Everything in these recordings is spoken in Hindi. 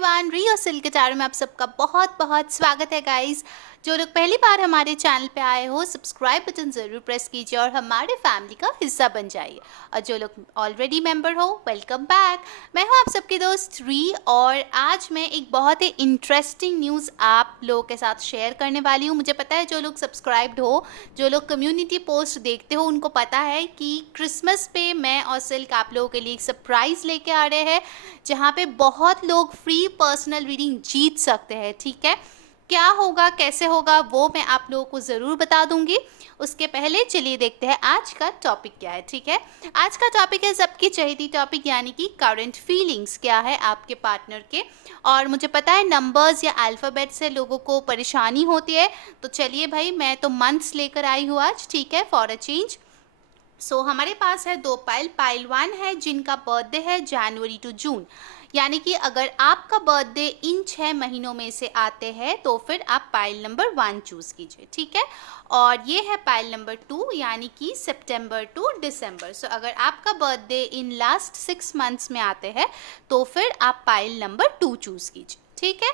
एवरीवन, रियो सिल्क के टारो में आप सबका बहुत बहुत स्वागत है गाइस। जो लोग पहली बार हमारे चैनल पे आए हो, सब्सक्राइब बटन ज़रूर प्रेस कीजिए और हमारे फैमिली का हिस्सा बन जाइए। और जो लोग ऑलरेडी मेंबर हो, वेलकम बैक। मैं हूँ आप सबकी दोस्त री और आज मैं एक बहुत ही इंटरेस्टिंग न्यूज़ आप लोगों के साथ शेयर करने वाली हूँ। मुझे पता है जो लोग सब्सक्राइब्ड हो, जो लोग कम्युनिटी पोस्ट देखते हो, उनको पता है कि क्रिसमस पे मैं और सिल्क आप लोगों के लिए एक सरप्राइज़ लेके आ रहे हैं, जहाँ पे बहुत लोग फ्री पर्सनल रीडिंग जीत सकते हैं। ठीक है, क्या होगा, कैसे होगा, वो मैं आप लोगों को ज़रूर बता दूंगी। उसके पहले चलिए देखते हैं आज का टॉपिक क्या है। ठीक है, आज का टॉपिक है सबकी चहेती टॉपिक, यानी कि करंट फीलिंग्स क्या है आपके पार्टनर के। और मुझे पता है नंबर्स या अल्फ़ाबेट से लोगों को परेशानी होती है, तो चलिए भाई, मैं तो मंथ्स लेकर आई हूँ आज। ठीक है, फॉर अ चेंज। हमारे पास है दो पाइल। पाइल 1 है जिनका बर्थडे है जनवरी टू जून, यानी कि अगर आपका बर्थडे इन 6 महीनों में से आते हैं तो फिर आप पाइल नंबर 1 चूज कीजिए। ठीक है, और ये है पाइल नंबर 2, यानी कि सितंबर टू दिसंबर। अगर आपका बर्थडे इन लास्ट 6 मंथ्स में आते हैं तो फिर आप पाइल नंबर 2 चूज कीजिए। ठीक है,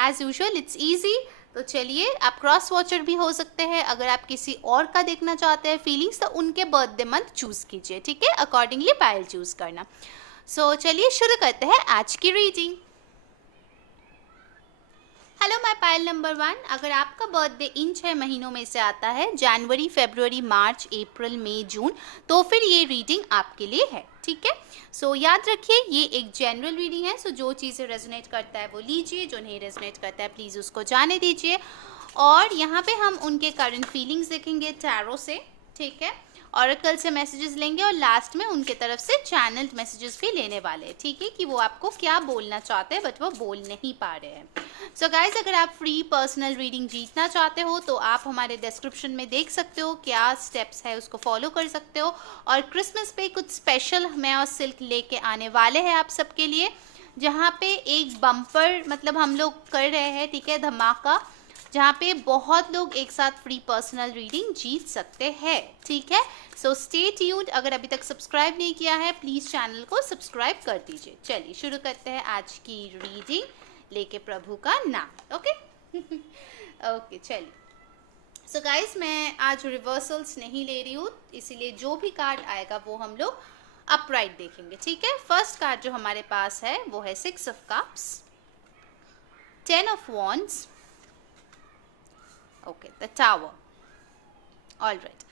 एज यूजुअल इट्स ईजी। तो चलिए, आप क्रॉस वॉचर भी हो सकते हैं। अगर आप किसी और का देखना चाहते हैं फीलिंग्स, तो उनके बर्थडे मंथ चूज कीजिए। ठीक है, अकॉर्डिंगली पाइल चूज करना। चलिए शुरू करते हैं आज की reading. Hello my pile number 1, अगर आपका बर्थडे इन 6 महीनों में से आता है जनवरी, फरवरी, मार्च, अप्रैल, मई, जून, तो फिर ये रीडिंग आपके लिए है। ठीक है, याद रखिए ये एक जनरल रीडिंग है। जो चीज़ें रेजोनेट करता है वो लीजिए, जो नहीं रेजोनेट करता है प्लीज़ उसको जाने दीजिए। और यहाँ पे हम उनके करंट फीलिंग्स देखेंगे टैरो से। ठीक है, ऑरेकल से मैसेजेस लेंगे और लास्ट में उनके तरफ से चैनल्ड मैसेजेस भी लेने वाले हैं। ठीक है, कि वो आपको क्या बोलना चाहते हैं बट वो बोल नहीं पा रहे हैं। गाइज, अगर आप फ्री पर्सनल रीडिंग जीतना चाहते हो तो आप हमारे डिस्क्रिप्शन में देख सकते हो क्या स्टेप्स है, उसको फॉलो कर सकते हो। और क्रिसमस पे कुछ स्पेशल मैं और सिल्क लेके आने वाले हैं आप सबके लिए, जहाँ पे एक बम्पर मतलब हम लोग कर रहे हैं। ठीक है, धमाका, जहाँ पे बहुत लोग एक साथ फ्री पर्सनल रीडिंग जीत सकते हैं। ठीक है, स्टे ट्यून्ड। अगर अभी तक सब्सक्राइब नहीं किया है प्लीज़ चैनल को सब्सक्राइब कर दीजिए। चलिए शुरू करते हैं आज की रीडिंग, लेके प्रभु का नाम। ओके ओके, चलिए। गाइस, मैं आज रिवर्सल्स नहीं ले रही हूँ, इसीलिए जो भी कार्ड आएगा वो हम लोग अपराइट देखेंगे। ठीक है, फर्स्ट कार्ड जो हमारे पास है वो है 6 of cups, 10 of wands, okay, the tower. All right,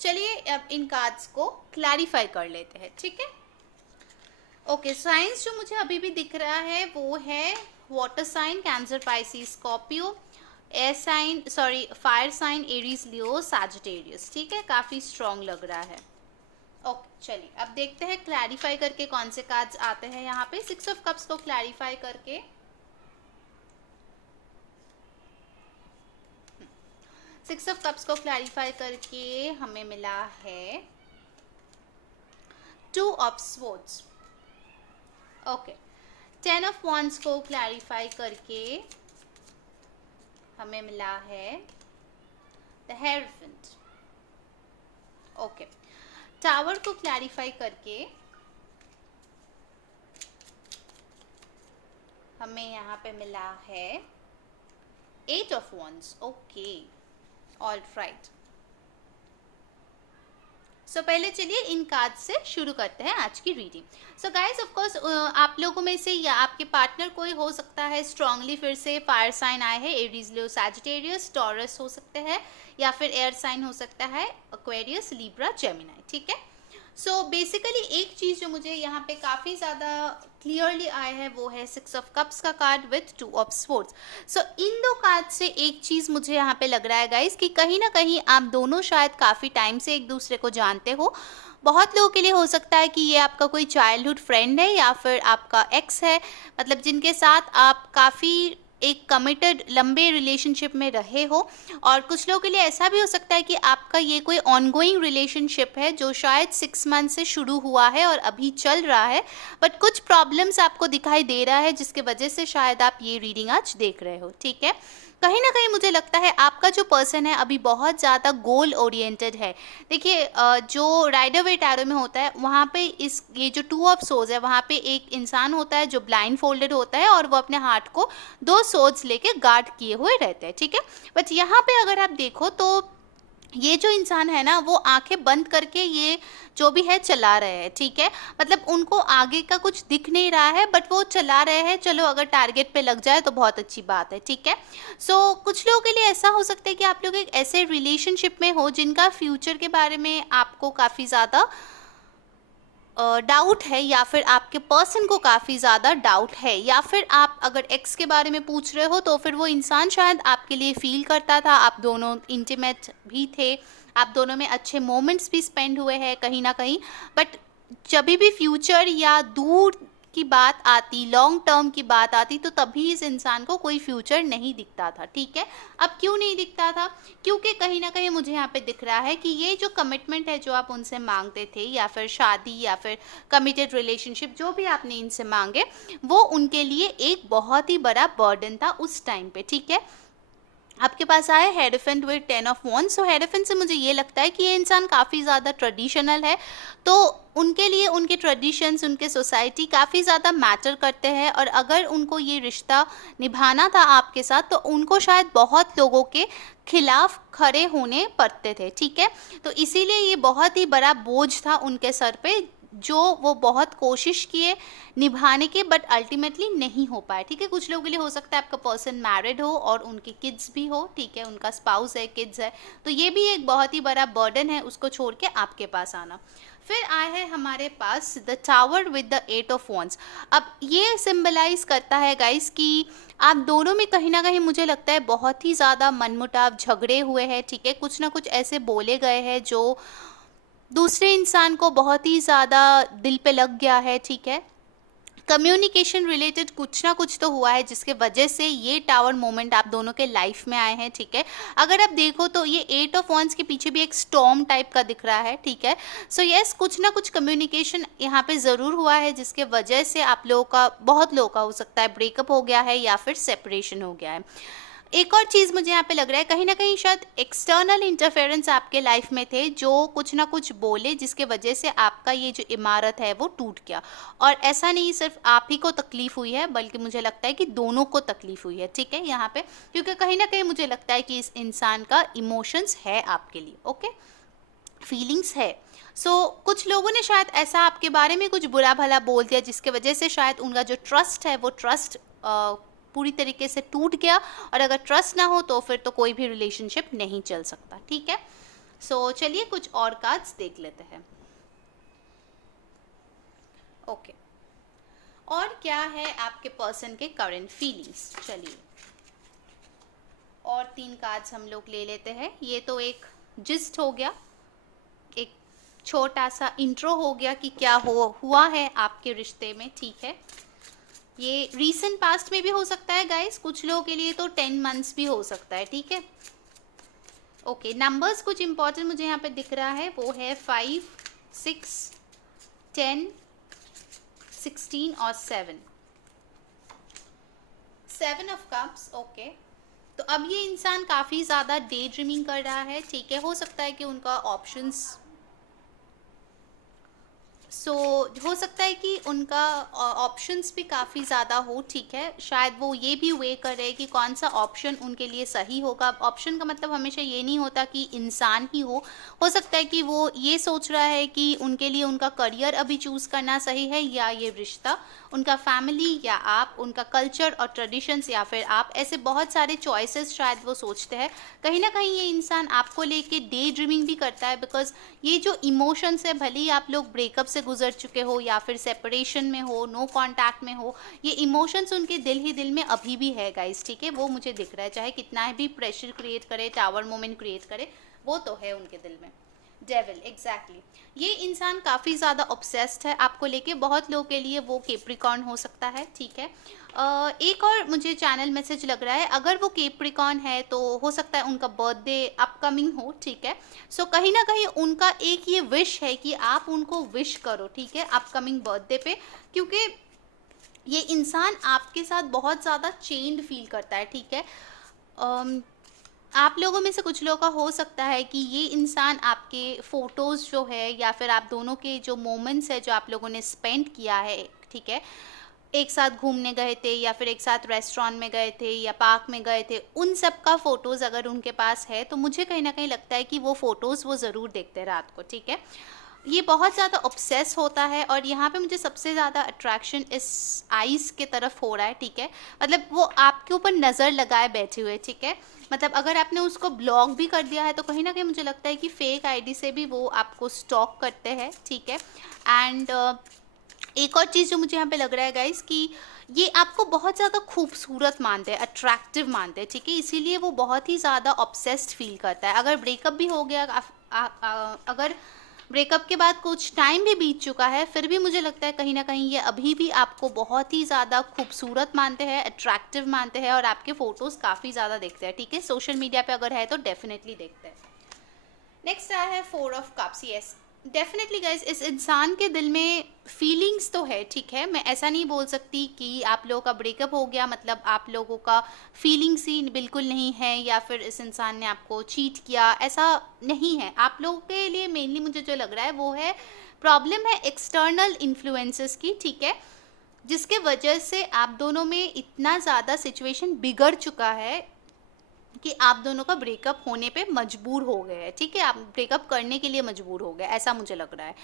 चलिए अब इन कार्ड्स को क्लैरिफाई कर लेते हैं। ठीक है, ओके, साइंस जो मुझे अभी भी दिख रहा है वो है water sign, Cancer, Pisces, Scorpio, air sign sorry fire sign, Aries, Leo, Sagittarius. ठीक है, काफ़ी स्ट्रॉन्ग लग रहा है। ओके, चलिए अब देखते हैं क्लैरिफाई करके कौन से कार्ड्स आते हैं यहाँ पे। 6 ऑफ कप्स को क्लैरिफाई करके 6 ऑफ कप्स को क्लैरिफाई करके हमें मिला है 2 of swords. Okay, 10 of wands को क्लैरिफाई करके हमें मिला है द हेरोफेंट। ओके, टावर को क्लैरिफाई करके हमें यहाँ पे मिला है 8 of wands. Okay, all right. पहले चलिए इन कार्ड से शुरू करते हैं आज की रीडिंग। गाइस, ऑफ कोर्स आप लोगों में से या आपके पार्टनर कोई हो सकता है स्ट्रांगली फिर से फायर साइन आए हैं, एरीज, लियो, सैजिटेरियस, टॉरस हो सकते हैं, या फिर एयर साइन हो सकता है, एक्वेरियस, लिब्रा, जेमिनी। ठीक है, बेसिकली एक चीज़ जो मुझे यहाँ पे काफ़ी ज़्यादा क्लियरली आया है वो है 6 ऑफ कप्स का कार्ड विथ 2 ऑफ स्वॉर्ड्स। इन दो कार्ड से एक चीज़ मुझे यहाँ पे लग रहा है गाइस कि कहीं ना कहीं आप दोनों शायद काफ़ी टाइम से एक दूसरे को जानते हो। बहुत लोगों के लिए हो सकता है कि ये आपका कोई चाइल्डहुड फ्रेंड है या फिर आपका एक्स है, मतलब जिनके साथ आप काफ़ी एक कमिटेड लंबे रिलेशनशिप में रहे हो, और कुछ लोगों के लिए ऐसा भी हो सकता है कि आपका ये कोई ऑनगोइंग रिलेशनशिप है जो शायद 6 मंथ से शुरू हुआ है और अभी चल रहा है, बट कुछ प्रॉब्लम्स आपको दिखाई दे रहा है जिसके वजह से शायद आप ये रीडिंग आज देख रहे हो। ठीक है, कहीं ना कहीं मुझे लगता है आपका जो पर्सन है अभी बहुत ज़्यादा गोल ओरिएंटेड है। देखिए जो राइडर वेट एरो में होता है वहाँ पे इस ये जो 2 ऑफ सोर्स है वहाँ पे एक इंसान होता है जो ब्लाइंड फोल्डेड होता है और वो अपने हार्ट को 2 सोर्स लेके गार्ड किए हुए रहते हैं। ठीक है, बट यहाँ पे अगर आप देखो तो ये जो इंसान है ना वो आंखें बंद करके ये जो भी है चला रहे हैं। ठीक है, मतलब उनको आगे का कुछ दिख नहीं रहा है बट वो चला रहे हैं। चलो अगर टारगेट पे लग जाए तो बहुत अच्छी बात है। ठीक है, सो कुछ लोगों के लिए ऐसा हो सकता है कि आप लोग एक ऐसे रिलेशनशिप में हो जिनका फ्यूचर के बारे में आपको काफ़ी ज़्यादा डाउट है, या फिर आपके पर्सन को काफ़ी ज़्यादा डाउट है, या फिर आप अगर एक्स के बारे में पूछ रहे हो तो फिर वो इंसान शायद आपके लिए फील करता था, आप दोनों इंटीमेट भी थे, आप दोनों में अच्छे मोमेंट्स भी स्पेंड हुए हैं कहीं ना कहीं, बट जब भी फ्यूचर या दूर की बात आती, लॉन्ग टर्म की बात आती, तो तभी इस इंसान को कोई फ्यूचर नहीं दिखता था। ठीक है, अब क्यों नहीं दिखता था? क्योंकि कहीं ना कहीं मुझे यहाँ पे दिख रहा है कि ये जो कमिटमेंट है जो आप उनसे मांगते थे, या फिर शादी या फिर कमिटेड रिलेशनशिप जो भी आपने इनसे मांगे, वो उनके लिए एक बहुत ही बड़ा बर्डन था उस टाइम पे। ठीक है, आपके पास आया hierophant with 10 of wands. So hierophant से मुझे ये लगता है कि ये इंसान काफ़ी ज़्यादा ट्रेडिशनल है, तो उनके लिए उनके ट्रेडिशंस, उनके सोसाइटी काफ़ी ज़्यादा मैटर करते हैं, और अगर उनको ये रिश्ता निभाना था आपके साथ तो उनको शायद बहुत लोगों के खिलाफ खड़े होने पड़ते थे। ठीक है, तो इसीलिए ये बहुत ही बड़ा बोझ था उनके सर पे, जो वो बहुत कोशिश किए निभाने के, बट अल्टीमेटली नहीं हो पाए। ठीक है, कुछ लोगों के लिए हो सकता है आपका पर्सन मैरिड हो और उनके किड्स भी हो। ठीक है, उनका स्पाउस है, किड्स है, तो ये भी एक बहुत ही बड़ा बर्डन है उसको छोड़ के आपके पास आना। फिर आया है हमारे पास the tower with the 8 of wands. अब ये सिंबलाइज करता है गाइस कि आप दोनों में कहीं ना कहीं मुझे लगता है बहुत ही ज़्यादा मनमुटाव, झगड़े हुए हैं। ठीक है, कुछ ना कुछ ऐसे बोले गए हैं जो दूसरे इंसान को बहुत ही ज़्यादा दिल पे लग गया है। ठीक है, कम्युनिकेशन रिलेटेड कुछ ना कुछ तो हुआ है जिसके वजह से ये टावर मोमेंट आप दोनों के लाइफ में आए हैं। ठीक है, अगर आप देखो तो ये 8 ऑफ वॉन्ड्स के पीछे भी एक स्टॉर्म टाइप का दिख रहा है। ठीक है, सो यस, कुछ ना कुछ कम्युनिकेशन यहाँ पे ज़रूर हुआ है जिसके वजह से आप लोगों का, बहुत लोगों का हो सकता है ब्रेकअप हो गया है या फिर सेपरेशन हो गया है। एक और चीज़ मुझे यहाँ पे लग रहा है कहीं ना कहीं शायद एक्सटर्नल इंटरफेरेंस आपके लाइफ में थे जो कुछ ना कुछ बोले जिसके वजह से आपका ये जो इमारत है वो टूट गया। और ऐसा नहीं सिर्फ आप ही को तकलीफ हुई है बल्कि मुझे लगता है कि दोनों को तकलीफ हुई है। ठीक है, यहाँ पे क्योंकि कहीं ना कहीं मुझे लगता है कि इस इंसान का इमोशंस है आपके लिए, ओके, फीलिंग्स है। सो कुछ लोगों ने शायद ऐसा आपके बारे में कुछ बुरा भला बोल दिया जिसके वजह से शायद उनका जो ट्रस्ट है वो ट्रस्ट पूरी तरीके से टूट गया, और अगर ट्रस्ट ना हो तो फिर तो कोई भी रिलेशनशिप नहीं चल सकता। ठीक है, सो चलिए कुछ और कार्ड्स देख लेते हैं। ओके, और क्या है आपके पर्सन के करंट फीलिंग्स। चलिए और 3 कार्ड्स हम लोग ले लेते हैं। ये तो एक जिस्ट हो गया, एक छोटा सा इंट्रो हो गया कि क्या हुआ है आपके रिश्ते में। ठीक है, ये रीसेंट पास्ट में भी हो सकता है गाइस, कुछ लोगों के लिए तो 10 मंथ्स भी हो सकता है। ठीक है, ओके, नंबर्स कुछ इंपॉर्टेंट मुझे यहाँ पे दिख रहा है, वो है 5, 6, 10, 16 और 7 ऑफ कप्स। ओके, तो अब ये इंसान काफ़ी ज़्यादा डे ड्रीमिंग कर रहा है। ठीक है, हो सकता है कि उनका ऑप्शंस हो सकता है कि उनका ऑप्शंस भी काफ़ी ज़्यादा हो। ठीक है, शायद वो ये भी वे कर रहे हैं कि कौन सा ऑप्शन उनके लिए सही होगा। ऑप्शन का मतलब हमेशा ये नहीं होता कि इंसान ही हो सकता है कि वो ये सोच रहा है कि उनके लिए उनका करियर अभी चूज़ करना सही है, या ये रिश्ता, उनका फैमिली, या आप, उनका कल्चर और ट्रेडिशंस, या फिर आप, ऐसे बहुत सारे चॉइसेस शायद वो सोचते हैं। कहीं ना कहीं ये इंसान आपको लेके डे ड्रीमिंग भी करता है, बिकॉज ये जो इमोशंस है, भले ही आप लोग ब्रेकअप से गुजर चुके हो या फिर सेपरेशन में हो, नो कांटेक्ट में हो, ये इमोशंस उनके दिल ही दिल में अभी भी है गाइस। ठीक है, वो मुझे दिख रहा है, चाहे कितना भी प्रेशर क्रिएट करे, टावर मोमेंट क्रिएट करे, वो तो है उनके दिल में। Devil, exactly. ये इंसान काफ़ी ज़्यादा ऑब्सेस्ड है आपको लेके, बहुत लोगों के लिए वो केप्रिकॉर्न हो सकता है, ठीक है। एक और मुझे चैनल मैसेज लग रहा है, अगर वो केप्रिकॉर्न है तो हो सकता है उनका बर्थडे अपकमिंग हो, ठीक है। सो कहीं ना कहीं उनका एक ये विश है कि आप उनको विश करो, ठीक है, अपकमिंग बर्थडे पे, क्योंकि ये इंसान आपके साथ बहुत ज़्यादा चेन्ड फील करता है, ठीक है। अम, आप लोगों में से कुछ लोगों का हो सकता है कि ये इंसान आपके फ़ोटोज़ जो है या फिर आप दोनों के जो मोमेंट्स है जो आप लोगों ने स्पेंड किया है, ठीक है, एक साथ घूमने गए थे या फिर एक साथ रेस्टोरेंट में गए थे या पार्क में गए थे, उन सब का फ़ोटोज़ अगर उनके पास है तो मुझे कहीं न कहीं लगता है कि वो फ़ोटोज़ वो ज़रूर देखते हैं रात को, ठीक है। ये बहुत ज़्यादा ऑब्सेस होता है और यहाँ पे मुझे सबसे ज़्यादा अट्रैक्शन इस आइज़ के तरफ हो रहा है, ठीक है। मतलब वो आपके ऊपर नज़र लगाए बैठे हुए, ठीक है। मतलब अगर आपने उसको ब्लॉक भी कर दिया है तो कहीं न कहीं मुझे लगता है कि फेक आईडी से भी वो आपको स्टॉक करते हैं, ठीक है। एंड एक और चीज़ जो मुझे यहाँ पे लग रहा है गाइस कि ये आपको बहुत ज़्यादा खूबसूरत मानते हैं, अट्रैक्टिव मानते हैं, ठीक है। इसीलिए वो बहुत ही ज़्यादा ऑब्सेस्ड फील करता है। अगर ब्रेकअप भी हो गया, अगर ब्रेकअप के बाद कुछ टाइम भी बीत चुका है, फिर भी मुझे लगता है कहीं न कहीं ये अभी भी आपको बहुत ही ज़्यादा खूबसूरत मानते हैं, अट्रैक्टिव मानते हैं और आपके फ़ोटोज़ काफ़ी ज़्यादा देखते हैं, ठीक है। सोशल मीडिया पे अगर है तो डेफ़िनेटली देखते हैं। नेक्स्ट आया है 4 of cups. Yes, definitely guys, इस इंसान के दिल में फीलिंग्स तो है, ठीक है। मैं ऐसा नहीं बोल सकती कि आप लोगों का ब्रेकअप हो गया मतलब आप लोगों का फीलिंग्स ही बिल्कुल नहीं है या फिर इस इंसान ने आपको चीट किया, ऐसा नहीं है। आप लोगों के लिए मेनली मुझे जो लग रहा है वो है, प्रॉब्लम है एक्सटर्नल इन्फ्लुएंसेस की, ठीक है, जिसके वजह से आप दोनों में इतना ज़्यादा सिचुएशन बिगड़ चुका है कि आप दोनों का ब्रेकअप होने पे मजबूर हो गए हैं, ठीक है, आप ब्रेकअप करने के लिए मजबूर हो गए, ऐसा मुझे लग रहा है।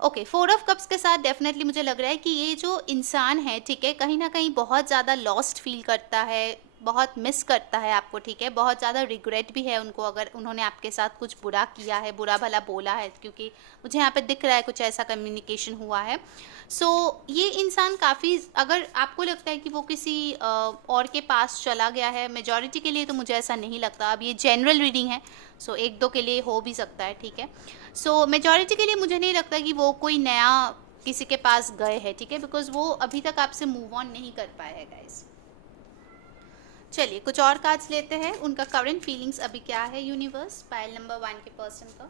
ओके, 4 ऑफ कप्स के साथ डेफिनेटली मुझे लग रहा है कि ये जो इंसान है, ठीक है, कहीं ना कहीं बहुत ज़्यादा लॉस्ट फील करता है, बहुत मिस करता है आपको, ठीक है, बहुत ज़्यादा रिग्रेट भी है उनको अगर उन्होंने आपके साथ कुछ बुरा किया है, बुरा भला बोला है, क्योंकि मुझे यहाँ पे दिख रहा है कुछ ऐसा कम्युनिकेशन हुआ है। सो ये इंसान काफ़ी, अगर आपको लगता है कि वो किसी और के पास चला गया है, मेजॉरिटी के लिए तो मुझे ऐसा नहीं लगता, अब ये जनरल रीडिंग है, सो एक दो के लिए हो भी सकता है, ठीक है। सो मेजॉरिटी के लिए मुझे नहीं लगता कि वो कोई नया किसी के पास गए हैं, ठीक है, बिकॉज वो अभी तक आपसे मूव ऑन नहीं कर पाए हैं गाइस। चलिए कुछ और कार्ड्स लेते हैं, उनका करंट फीलिंग्स अभी क्या है यूनिवर्स, पाइल नंबर 1 के पर्सन का।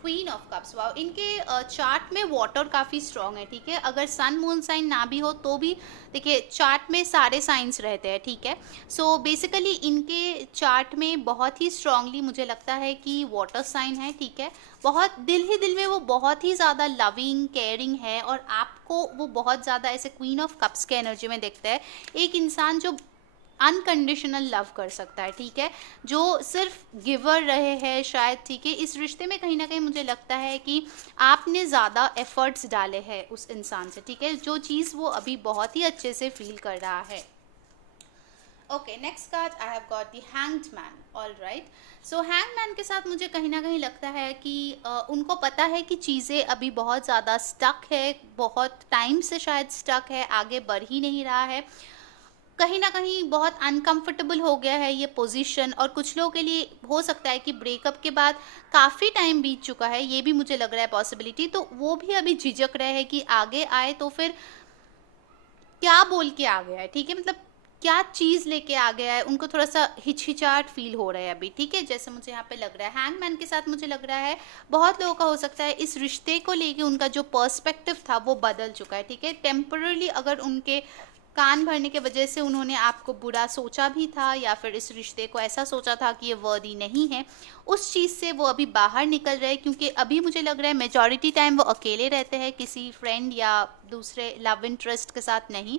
क्वीन ऑफ कप्स, वाओ, इनके चार्ट में वाटर काफ़ी स्ट्रॉन्ग है, ठीक है। अगर सन मून साइन ना भी हो तो भी देखिए चार्ट में सारे साइंस रहते हैं, ठीक है। सो बेसिकली इनके चार्ट में बहुत ही स्ट्रांगली मुझे लगता है कि वाटर साइन है, ठीक है। बहुत दिल ही दिल में वो बहुत ही ज़्यादा लविंग केयरिंग है और आपको वो बहुत ज़्यादा ऐसे क्वीन ऑफ कप्स के एनर्जी में देखता है, एक इंसान जो अनकंडीशनल लव कर सकता है, ठीक है, जो सिर्फ गिवर रहे हैं शायद, ठीक है। इस रिश्ते में कहीं ना कहीं मुझे लगता है कि आपने ज़्यादा एफर्ट्स डाले हैं उस इंसान से, ठीक है, जो चीज़ वो अभी बहुत ही अच्छे से फील कर रहा है। Okay, next card I have got the hanged man. All right, so hang man के साथ मुझे कहीं ना कहीं लगता है कि उनको पता है कि चीज़ें अभी बहुत ज़्यादा स्टक है, बहुत टाइम से शायद स्टक है, आगे बढ़ ही नहीं रहा है, कहीं न कहीं बहुत अनकंफर्टेबल हो गया है ये पोज़ीशन। और कुछ लोगों के लिए हो सकता है कि ब्रेकअप के बाद काफ़ी टाइम बीत चुका है, ये भी मुझे लग रहा है पॉसिबिलिटी, तो वो भी अभी झिझक रहे हैं कि आगे आए तो फिर क्या बोल के आ गया है, ठीक है, मतलब क्या चीज़ लेके आ गया है, उनको थोड़ा-सा हिचहिचाहट फ़ील हो रहा है अभी, ठीक है, जैसे मुझे यहाँ पे लग रहा है। हैंगमैन के साथ मुझे लग रहा है बहुत लोगों का हो सकता है इस रिश्ते को लेके उनका जो पर्सपेक्टिव था वो बदल चुका है, ठीक है। टेम्पररी अगर उनके कान भरने के वजह से उन्होंने आपको बुरा सोचा भी था या फिर इस रिश्ते को ऐसा सोचा था कि ये वर्दी नहीं है, उस चीज़ से वो अभी बाहर निकल रहे हैं, क्योंकि अभी मुझे लग रहा है मेजॉरिटी टाइम वो अकेले रहते हैं, किसी फ्रेंड या दूसरे लव इंटरेस्ट के साथ नहीं।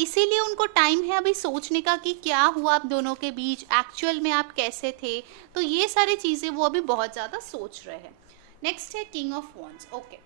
इसीलिए उनको टाइम है अभी सोचने का कि क्या हुआ आप दोनों के बीच, एक्चुअल में आप कैसे थे, तो ये सारी चीज़ें वो अभी बहुत ज़्यादा सोच रहे हैं। नेक्स्ट है किंग ऑफ वॉन्ड्स। ओके,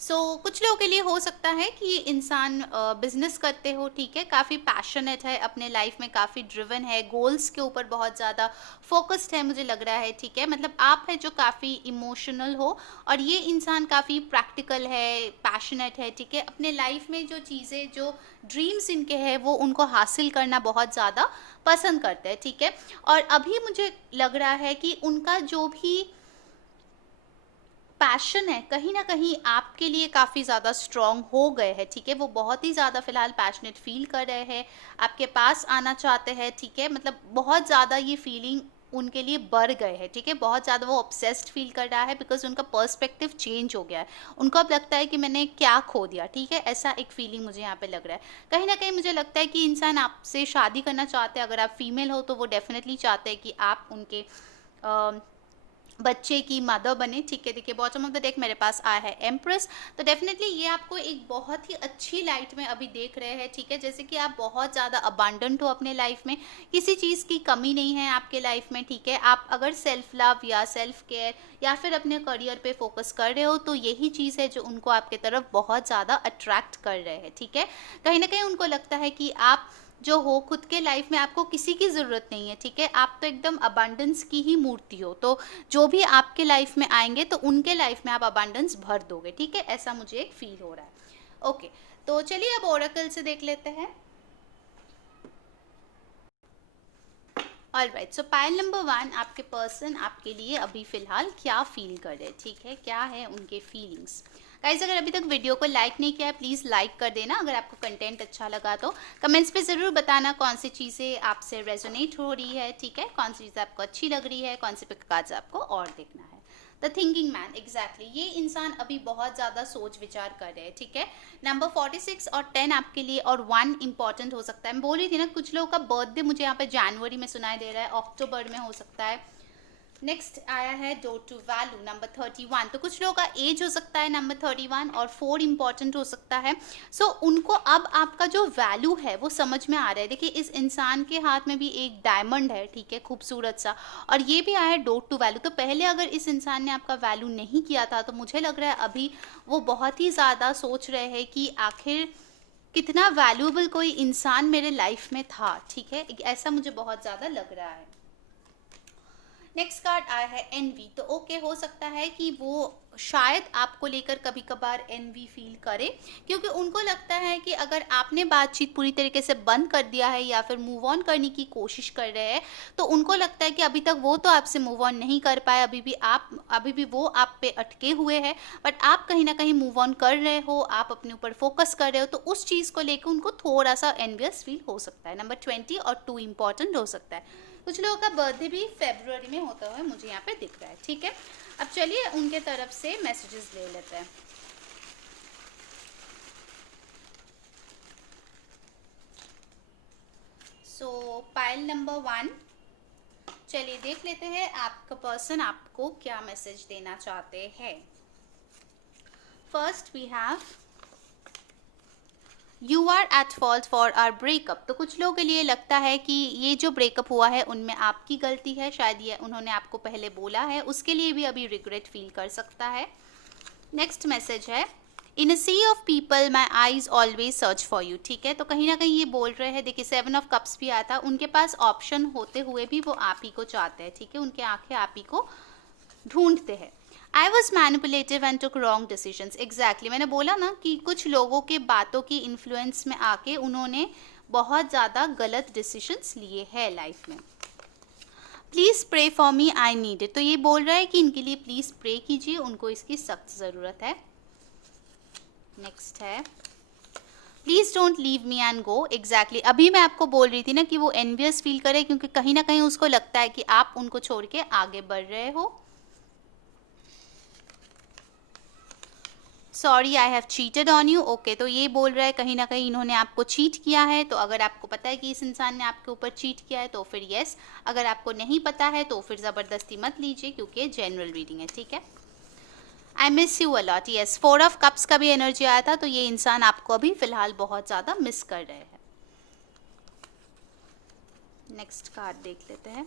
कुछ लोगों के लिए हो सकता है कि ये इंसान बिजनेस करते हो, ठीक है, काफ़ी पैशनेट है अपने लाइफ में, काफ़ी ड्रिवन है, गोल्स के ऊपर बहुत ज़्यादा फोकस्ड है मुझे लग रहा है, ठीक है, मतलब आप है जो काफ़ी इमोशनल हो, और ये इंसान काफ़ी प्रैक्टिकल है, पैशनेट है, ठीक है, अपने लाइफ में जो चीज़ें, जो ड्रीम्स इनके हैं वो उनको हासिल करना बहुत ज़्यादा पसंद करते हैं, ठीक है। और अभी मुझे लग रहा है कि उनका जो भी पैशन है कहीं न कहीं आपके लिए काफ़ी ज़्यादा स्ट्रॉन्ग हो गए हैं, ठीक है? वो बहुत ही ज़्यादा फ़िलहाल पैशनेट फ़ील कर रहे हैं, आपके पास आना चाहते हैं, ठीक है? मतलब बहुत ज़्यादा ये फ़ीलिंग उनके लिए बढ़ गए हैं, ठीक है? बहुत ज़्यादा वो ऑब्सेस्ड फ़ील कर रहा है, बिकॉज़ उनका पर्सपेक्टिव चेंज हो गया है। उनको अब लगता है कि मैंने क्या खो दिया, ठीक है? ऐसा एक फ़ीलिंग मुझे यहाँ पे लग रहा है। कहीं न कहीं मुझे लगता है कि इंसान आपसे शादी करना चाहते हैं, अगर आप फीमेल हो तो वो डेफ़िनिटली चाहते हैं कि आप उनके अ बच्चे की मदर बने, ठीक है। देखिए बॉटम ऑफ द डेक मेरे पास आया है एम्प्रेस, तो डेफिनेटली ये आपको एक बहुत ही अच्छी लाइट में अभी देख रहे हैं, ठीक है। जैसे कि आप बहुत ज़्यादा अबांडेंट हो अपने लाइफ में, किसी चीज़ की कमी नहीं है आपके लाइफ में, ठीक है। आप अगर सेल्फ लव या सेल्फ केयर या फिर अपने करियर पे फोकस कर रहे हो तो यही चीज़ है जो उनको आपके तरफ बहुत ज़्यादा अट्रैक्ट कर रहे हैं, ठीक है। कहीं ना कहीं उनको लगता है कि आप जो हो खुद के लाइफ में, आपको किसी की ज़रूरत नहीं है, ठीक है। आप तो एकदम अबांडेंस की ही मूर्ति हो, तो जो भी आपके लाइफ में आएंगे तो उनके लाइफ में आप अबांडेंस भर दोगे, ठीक है। ऐसा मुझे एक फील हो रहा है। ओके, तो चलिए अब ओरेकल से देख लेते हैं। ऑलराइट, सो पाइल नंबर 1, आपके पर्सन आपके लिए अभी फिलहाल क्या फील कर रहे हैं, ठीक है, क्या है उनके फीलिंग्स। गाइज अगर अभी तक वीडियो को लाइक नहीं किया है प्लीज़ लाइक कर देना, अगर आपको कंटेंट अच्छा लगा तो कमेंट्स पे ज़रूर बताना कौन सी चीज़ें आपसे रेजोनेट हो रही है, ठीक है, कौन सी चीज़ें आपको अच्छी लग रही है, कौन से पे कार्ड्स आपको और देखना है। द थिंकिंग मैन, एग्जैक्टली, ये इंसान अभी बहुत ज़्यादा सोच विचार कर रहे हैं, ठीक है। नंबर 46 और 10 आपके लिए, और 1 इंपॉर्टेंट हो सकता है। मैं बोल रही थी ना कुछ लोगों का बर्थडे मुझे यहाँ पे जनवरी में सुनाई दे रहा है, अक्टूबर में हो सकता है। नेक्स्ट आया है डो टू वैल्यू नंबर 31, तो कुछ लोगों का एज हो सकता है नंबर 31, और 4 इंपॉर्टेंट हो सकता है। उनको अब आपका जो वैल्यू है वो समझ में आ रहा है। देखिए इस इंसान के हाथ में भी एक डायमंड है, ठीक है, खूबसूरत सा, और ये भी आया है डो टू वैल्यू। तो पहले अगर इस इंसान ने आपका वैल्यू नहीं किया था तो मुझे लग रहा है अभी वो बहुत ही ज़्यादा सोच रहे हैं कि आखिर कितना वैल्यूएबल कोई इंसान मेरे लाइफ में था, ठीक है, ऐसा मुझे बहुत ज़्यादा लग रहा है। नेक्स्ट कार्ड आया है एनवी, तो ओके हो सकता है कि वो शायद आपको लेकर कभी कभार एनवी फील करे, क्योंकि उनको लगता है कि अगर आपने बातचीत पूरी तरीके से बंद कर दिया है या फिर मूव ऑन करने की कोशिश कर रहे हैं, तो उनको लगता है कि अभी तक वो तो आपसे मूव ऑन नहीं कर पाए, अभी भी वो आप पे अटके हुए हैं, बट आप कहीं ना कहीं मूव ऑन कर रहे हो, आप अपने ऊपर फोकस कर रहे हो, तो उस चीज़ को लेकर उनको थोड़ा सा एनवियस फील हो सकता है। नंबर 20 और 2 इंपॉर्टेंट हो सकता है। कुछ लोगों का बर्थडे भी फेब्रुअरी में होता हुआ मुझे यहाँ पे दिख रहा है, ठीक है। अब चलिए उनके तरफ से मैसेजेस ले लेते हैं। पाइल नंबर 1, चलिए देख लेते हैं आपका पर्सन आपको क्या मैसेज देना चाहते हैं। First we have you are at fault for our breakup, तो कुछ लोगों के लिए लगता है कि ये जो ब्रेकअप हुआ है उनमें आपकी गलती है, शायद ये उन्होंने आपको पहले बोला है, उसके लिए भी अभी रिग्रेट फील कर सकता है। नेक्स्ट मैसेज है in a sea of people my eyes always search for you, ठीक है, तो कहीं ना कहीं ये बोल रहे हैं, देखिए 7 ऑफ कप्स भी आया था, उनके पास ऑप्शन होते हुए भी वो आप ही को चाहते हैं, ठीक है, उनके आंखें आप ही को ढूंढते हैं। I was manipulative and took wrong decisions, exactly, मैंने बोला ना कि कुछ लोगों के बातों की इन्फ्लुएंस में आके उन्होंने बहुत ज़्यादा गलत डिसीजंस लिए हैं लाइफ में। Please pray for me I need it, तो ये बोल रहा है कि इनके लिए प्लीज़ प्रे कीजिए, उनको इसकी सख्त ज़रूरत है। नेक्स्ट है please don't leave me and go, exactly, अभी मैं आपको बोल रही थी ना कि वो एनवियस फील करे, क्योंकि कहीं ना कहीं उसको लगता है कि आप उनको छोड़ के आगे बढ़ रहे हो। Sorry I have cheated on you, okay, तो ये बोल रहा है कहीं ना कहीं इन्होंने आपको चीट किया है, तो अगर आपको पता है कि इस इंसान ने आपके ऊपर चीट किया है तो फिर यस, अगर आपको नहीं पता है तो फिर ज़बरदस्ती मत लीजिए, क्योंकि ये जनरल रीडिंग है, ठीक है। I miss you a lot, yes, 4 of cups का भी एनर्जी आया था, तो ये इंसान आपको अभी फिलहाल बहुत ज़्यादा मिस कर रहे हैं। नेक्स्ट कार्ड देख लेते हैं।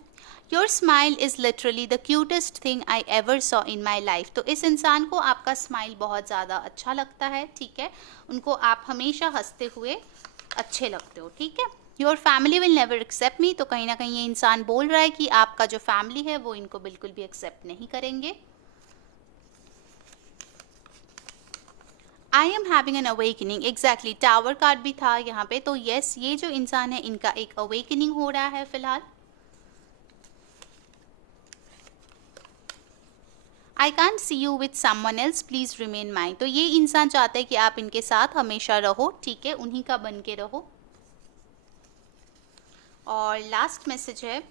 Your smile is literally the cutest thing I ever saw in my life. तो इस इंसान को आपका स्माइल बहुत ज़्यादा अच्छा लगता है, ठीक है, उनको आप हमेशा हंसते हुए अच्छे लगते हो, ठीक है। Your family will never accept me. तो कहीं ना कहीं ये इंसान बोल रहा है कि आपका जो फैमिली है वो इनको बिल्कुल भी एक्सेप्ट नहीं करेंगे। I am having an awakening. Exactly, tower card भी था यहाँ पे। तो यस, ये जो इंसान है इनका एक अवेकनिंग हो रहा है फिलहाल। I can't see you with someone else, please remain mine. तो ये इंसान चाहता है कि आप इनके साथ हमेशा रहो, ठीक है, उन्हीं का बन के रहो। और लास्ट मैसेज है,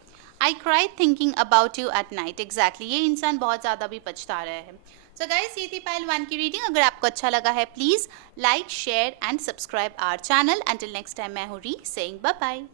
I cry thinking about you at night. Exactly, ये इंसान बहुत ज़्यादा भी पछता रहा है। सो गाइस, ये थी पाइल 1 की रीडिंग। अगर आपको अच्छा लगा है please like, share and subscribe our channel. Until next time, मैं हूँ री saying bye bye.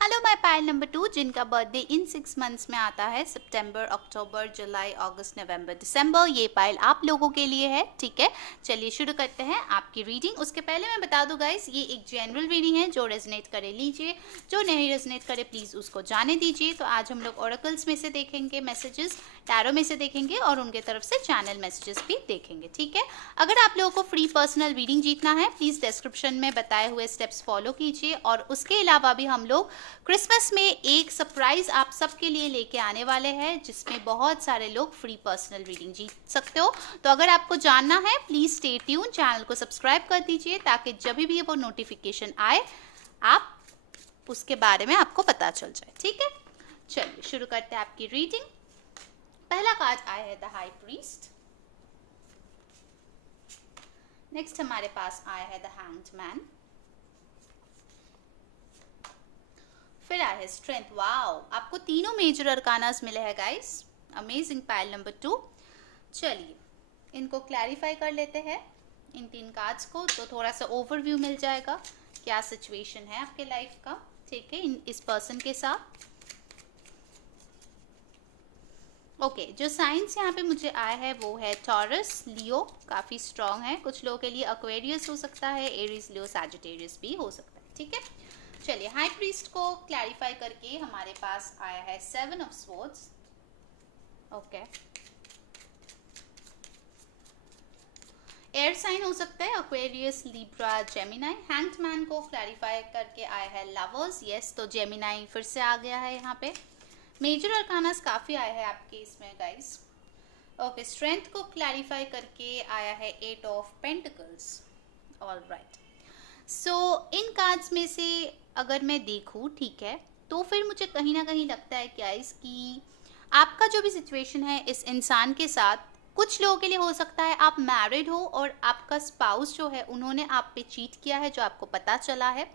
Hello my pile number 2, जिनका बर्थडे इन 6 मंथ्स में आता है, सितंबर, अक्टूबर, जुलाई, अगस्त, नवंबर, दिसंबर। ये पाइल आप लोगों के लिए है, ठीक है। चलिए शुरू करते हैं आपकी रीडिंग। उसके पहले मैं बता दूं गाइस, ये एक जनरल रीडिंग है, जो रेजोनेट करे लीजिए, जो नहीं रेजोनेट करे प्लीज़ उसको जाने दीजिए। तो आज हम लोग ओरेकल्स में से देखेंगे मैसेजेस, टैरो में से देखेंगे और उनके तरफ से चैनल मैसेजेस भी देखेंगे, ठीक है। अगर आप लोगों को फ्री पर्सनल रीडिंग जीतना है, प्लीज़ डिस्क्रिप्शन में बताए हुए स्टेप्स फॉलो कीजिए। और उसके अलावा भी हम लोग क्रिसमस में एक सरप्राइज आप सबके लिए लेके आने वाले हैं, जिसमें बहुत सारे लोग फ्री पर्सनल रीडिंग जीत सकते हो। तो अगर आपको जानना है प्लीज स्टे ट्यून, चैनल को सब्सक्राइब कर दीजिए ताकि जब भी वो नोटिफिकेशन आए आप उसके बारे में आपको पता चल जाए, ठीक है। चलिए शुरू करते हैं आपकी रीडिंग। पहला कार्ड आया है द हाई प्रीस्ट। नेक्स्ट हमारे पास आया है द हैंग्ड मैन। फिर आया है स्ट्रेंथ। वाओ, आपको तीनों मेजर अरकानास मिले हैं गाइस। अमेजिंग। Pile number 2। चलिए इनको क्लैरिफाई कर लेते हैं, इन 3 कार्ड्स को, तो थोड़ा सा ओवरव्यू मिल जाएगा क्या सिचुएशन है आपके लाइफ का, ठीक है, इस पर्सन के साथ। ओके, जो साइंस यहाँ पे मुझे आया है वो है टॉरस, लियो, काफ़ी स्ट्रॉन्ग है। कुछ लोगों के लिए एक्वेरियस हो सकता है, एरीज, लियो, सैजिटेरियस भी हो सकता है, ठीक है। चलिए हाई प्रीस्ट को क्लैरिफाई करके हमारे पास आया है 7 of swords. Okay, air sign हो सकता है, Aquarius, Libra, Gemini. Hanged man को क्लैरिफाई करके आया है लवर्स। यस, तो जेमिनाई फिर से आ गया है यहाँ पे। मेजर अरकानास काफ़ी आया है आपके इसमें गाइस। ओके, स्ट्रेंथ को क्लैरिफाई करके आया है 8 of pentacles. All right, so in cards में से अगर मैं देखूँ, ठीक है, तो फिर मुझे कहीं ना कहीं लगता है गाइस कि आपका जो भी सिचुएशन है इस इंसान के साथ, कुछ लोगों के लिए हो सकता है आप मैरिड हो और आपका स्पाउस जो है उन्होंने आप पे चीट किया है, जो आपको पता चला है।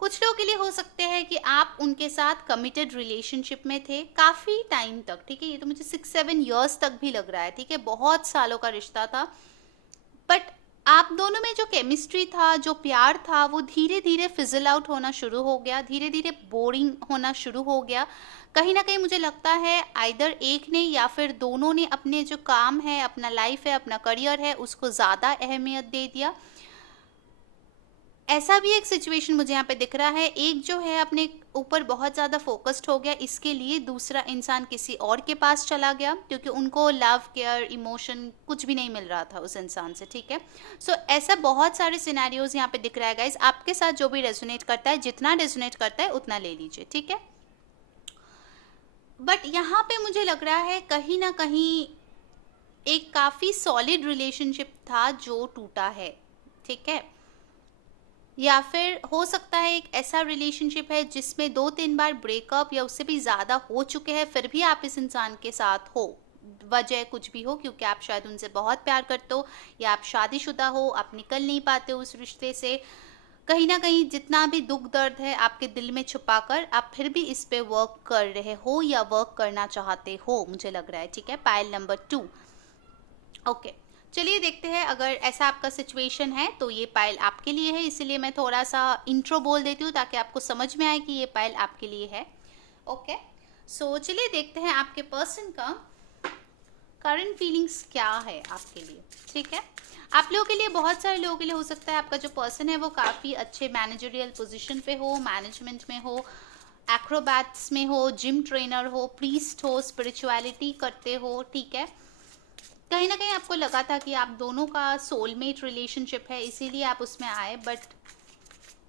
कुछ लोगों के लिए हो सकते हैं कि आप उनके साथ कमिटेड रिलेशनशिप में थे काफ़ी टाइम तक, ठीक है, ये तो मुझे 6-7 ईयर्स तक भी लग रहा है, ठीक है, बहुत सालों का रिश्ता था। बट आप दोनों में जो केमिस्ट्री था, जो प्यार था, वो धीरे धीरे फिजल आउट होना शुरू हो गया, धीरे धीरे बोरिंग होना शुरू हो गया। कहीं ना कहीं मुझे लगता है आइदर एक ने या फिर दोनों ने अपने जो काम है, अपना लाइफ है, अपना करियर है, उसको ज़्यादा अहमियत दे दिया। ऐसा भी एक सिचुएशन मुझे यहाँ पे दिख रहा है। एक जो है अपने ऊपर बहुत ज़्यादा फोकस्ड हो गया, इसके लिए दूसरा इंसान किसी और के पास चला गया, क्योंकि उनको लव, केयर, इमोशन कुछ भी नहीं मिल रहा था उस इंसान से, ठीक है। सो ऐसा बहुत सारे सिनेरियोज यहाँ पे दिख रहा है गाइस। आपके साथ जो भी रेजोनेट करता है, जितना रेजोनेट करता है उतना ले लीजिए, ठीक है। बट यहाँ पे मुझे लग रहा है कहीं ना कहीं एक काफ़ी सॉलिड रिलेशनशिप था जो टूटा है, ठीक है। या फिर हो सकता है एक ऐसा रिलेशनशिप है जिसमें 2-3 बार ब्रेकअप या उससे भी ज़्यादा हो चुके हैं, फिर भी आप इस इंसान के साथ हो। वजह कुछ भी हो, क्योंकि आप शायद उनसे बहुत प्यार करते हो या आप शादीशुदा हो, आप निकल नहीं पाते हो उस रिश्ते से। कहीं ना कहीं जितना भी दुख दर्द है आपके दिल में छुपाकर आप फिर भी इस पे वर्क कर रहे हो या वर्क करना चाहते हो, मुझे लग रहा है, ठीक है। Pile number 2। ओके, चलिए देखते हैं अगर ऐसा आपका सिचुएशन है तो ये पाइल आपके लिए है। इसीलिए मैं थोड़ा सा इंट्रो बोल देती हूँ ताकि आपको समझ में आए कि ये पाइल आपके लिए है। ओके, सो चलिए देखते हैं आपके पर्सन का करंट फीलिंग्स क्या है आपके लिए, ठीक है। आप लोगों के लिए, बहुत सारे लोगों के लिए हो सकता है आपका जो पर्सन है वो काफ़ी अच्छे मैनेजरियल पोजीशन पे हो, मैनेजमेंट में हो, एक्रोबैट्स में हो, जिम ट्रेनर हो, प्रीस्ट हो, स्पिरिचुअलिटी करते हो, ठीक है। कहीं ना कहीं आपको लगा था कि आप दोनों का सोलमेट रिलेशनशिप है, इसीलिए आप उसमें आए, बट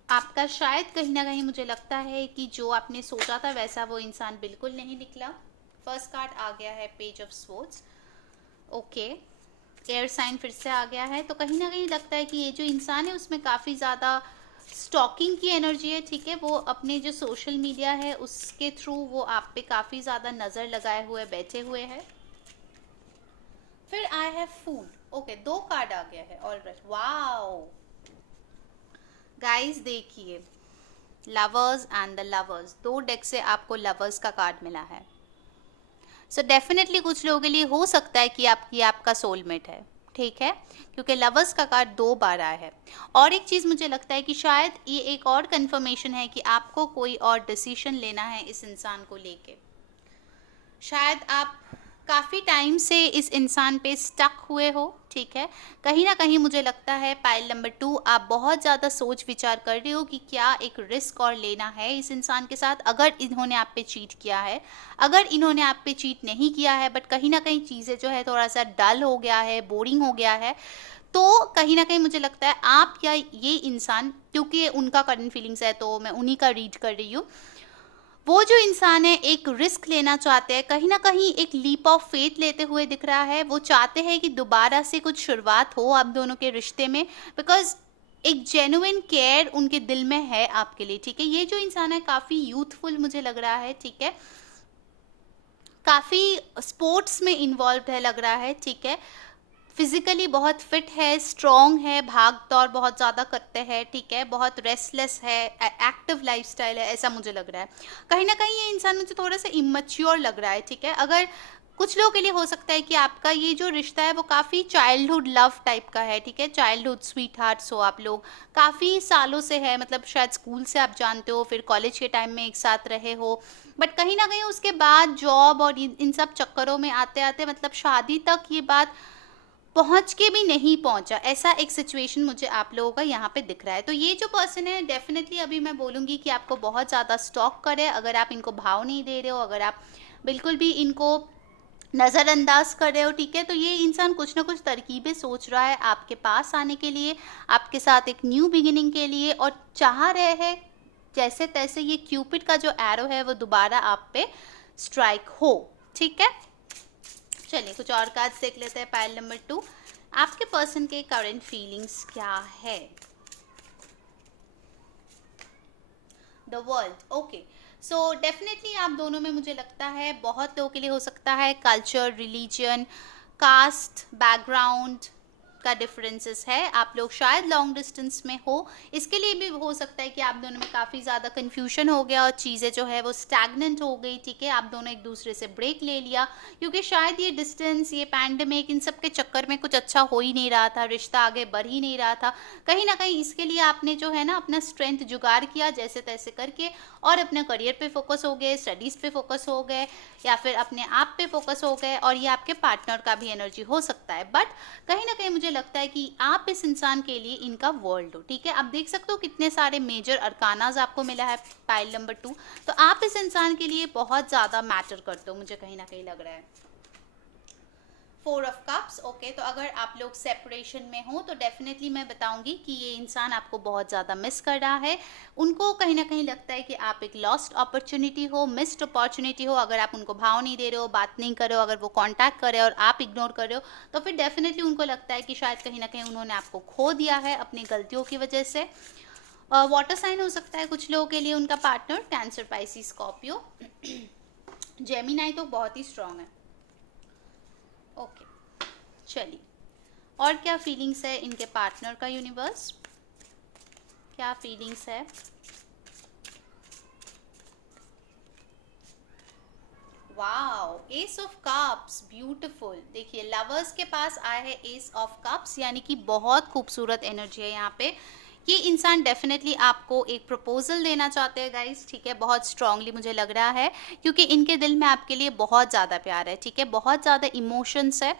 आपका शायद कहीं ना कहीं मुझे लगता है कि जो आपने सोचा था वैसा वो इंसान बिल्कुल नहीं निकला। फर्स्ट कार्ड आ गया है page of swords. Okay, air sign फिर से आ गया है। तो कहीं ना कहीं लगता है कि ये जो इंसान है उसमें काफ़ी ज़्यादा स्टॉकिंग की एनर्जी है, ठीक है। वो अपने जो सोशल मीडिया है उसके थ्रू वो आप पे काफ़ी ज़्यादा नज़र लगाए हुए बैठे हुए हैं। फिर I have fool. Okay, 2 card आ गया है, ऑलराइट, वाओ गाइस, देखिए, lovers and the lovers, 2 deck से आपको लवर्स का कार्ड मिला है। सो डेफिनेटली कुछ लोगों के लिए हो सकता है कि आपका सोलमेट है, ठीक है, क्योंकि लवर्स का कार्ड 2 बार आया है। और एक चीज़ मुझे लगता है कि शायद ये एक और कंफर्मेशन है कि आपको कोई और डिसीजन लेना है इस इंसान को लेके। शायद आप काफ़ी टाइम से इस इंसान पे स्टक हुए हो, ठीक है। कहीं ना कहीं मुझे लगता है पाइल नंबर 2 आप बहुत ज़्यादा सोच विचार कर रहे हो कि क्या एक रिस्क और लेना है इस इंसान के साथ, अगर इन्होंने आप पे चीट किया है, अगर इन्होंने आप पे चीट नहीं किया है बट कहीं ना कहीं चीज़ें जो है थोड़ा सा डल हो गया है, बोरिंग हो गया है, तो कहीं ना कहीं मुझे लगता है आप या ये इंसान, क्योंकि उनका करंट फीलिंग्स है तो मैं उन्हीं का रीड कर रही हूँ, वो जो इंसान है एक रिस्क लेना चाहते हैं, कहीं ना कहीं एक लीप ऑफ फेथ लेते हुए दिख रहा है। वो चाहते हैं कि दोबारा से कुछ शुरुआत हो आप दोनों के रिश्ते में, बिकॉज एक जेन्युइन केयर उनके दिल में है आपके लिए, ठीक है। ये जो इंसान है काफ़ी यूथफुल मुझे लग रहा है, ठीक है, काफ़ी स्पोर्ट्स में इन्वॉल्व है लग रहा है, ठीक है, फिजिकली बहुत फिट है, स्ट्रॉन्ग है, भाग दौड़ बहुत ज़्यादा करते हैं, ठीक है, बहुत रेस्टलेस है, एक्टिव लाइफस्टाइल है, ऐसा मुझे लग रहा है। कहीं ना कहीं ये इंसान मुझे थोड़ा सा इमैच्योर लग रहा है, ठीक है। अगर कुछ लोगों के लिए हो सकता है कि आपका ये जो रिश्ता है वो काफ़ी चाइल्डहुड लव टाइप का है, ठीक है, चाइल्डहुड स्वीट हार्ट्स हो आप लोग, काफ़ी सालों से है, मतलब शायद स्कूल से आप जानते हो, फिर कॉलेज के टाइम में एक साथ रहे हो, बट कहीं ना कहीं उसके बाद जॉब और इन सब चक्करों में आते आते मतलब शादी तक ये बात पहुँच के भी नहीं पहुँचा, ऐसा एक सिचुएशन मुझे आप लोगों का यहाँ पे दिख रहा है। तो ये जो पर्सन है डेफ़िनेटली अभी मैं बोलूँगी कि आपको बहुत ज़्यादा स्टॉक करे, अगर आप इनको भाव नहीं दे रहे हो, अगर आप बिल्कुल भी इनको नज़रअंदाज कर रहे हो, ठीक है, तो ये इंसान कुछ ना कुछ तरकीबें सोच रहा है आपके पास आने के लिए, आपके साथ एक न्यू बिगिनिंग के लिए, और चाह रहे हैं जैसे तैसे ये क्यूपिड का जो एरो है वो दोबारा आप पे स्ट्राइक हो, ठीक है। चलिए कुछ और कार्ड्स देख लेते हैं। पाइल नंबर 2, आपके पर्सन के करंट फीलिंग्स क्या है। The world. Okay, so definitely आप दोनों में मुझे लगता है बहुत लोगों के लिए हो सकता है कल्चर, रिलीजन, कास्ट, बैकग्राउंड का डिफरेंसेस है, आप लोग शायद लॉन्ग डिस्टेंस में हो, इसके लिए भी हो सकता है कि आप दोनों में काफ़ी ज़्यादा कन्फ्यूजन हो गया और चीज़ें जो है वो स्टैग्नेंट हो गई, ठीक है, आप दोनों एक दूसरे से ब्रेक ले लिया, क्योंकि शायद ये डिस्टेंस, ये पैंडमिक, इन सब के चक्कर में कुछ अच्छा हो ही नहीं रहा था, रिश्ता आगे बढ़ ही नहीं रहा था। कहीं ना कहीं इसके लिए आपने जो है ना अपना स्ट्रेंथ जुगाड़ किया जैसे तैसे करके, और अपने करियर पे फोकस हो गए, स्टडीज़ पे फोकस हो गए, या फिर अपने आप पे फोकस हो गए, और ये आपके पार्टनर का भी एनर्जी हो सकता है। बट कहीं ना कहीं मुझे लगता है कि आप इस इंसान के लिए इनका वर्ल्ड हो, ठीक है। आप देख सकते हो कितने सारे मेजर अरकानाज आपको मिला है पाइल नंबर 2, तो आप इस इंसान के लिए बहुत ज़्यादा मैटर करते हो, मुझे कहीं ना कहीं लग रहा है। 4 ऑफ कप्स। ओके, तो अगर आप लोग सेपरेशन में हो तो डेफिनेटली मैं बताऊंगी कि ये इंसान आपको बहुत ज़्यादा मिस कर रहा है, उनको कहीं ना कहीं लगता है कि आप एक लॉस्ट अपॉर्चुनिटी हो, मिस्ड अपॉर्चुनिटी हो, अगर आप उनको भाव नहीं दे रहे हो, बात नहीं कर रहे हो, अगर वो कांटेक्ट कर रहे हो और आप इग्नोर कर रहे हो, तो फिर डेफिनेटली उनको लगता है कि शायद कहीं ना कहीं उन्होंने आपको खो दिया है अपनी गलतियों की वजह से। वाटर साइन हो सकता है कुछ लोगों के लिए उनका partner, cancer, Pisces, Scorpio, Gemini तो बहुत ही स्ट्रांग है। ओके, चलिए, और क्या फीलिंग्स है इनके पार्टनर का, यूनिवर्स क्या फीलिंग्स है। Wow, S of cups, beautiful. देखिए लवर्स के पास आया है एस ऑफ कप्स, यानी कि बहुत खूबसूरत एनर्जी है यहाँ पे। ये इंसान डेफिनेटली आपको एक प्रपोजल देना चाहते हैं गाइस, ठीक है, बहुत स्ट्रांगली मुझे लग रहा है, क्योंकि इनके दिल में आपके लिए बहुत ज़्यादा प्यार है, ठीक है, बहुत ज़्यादा इमोशंस है।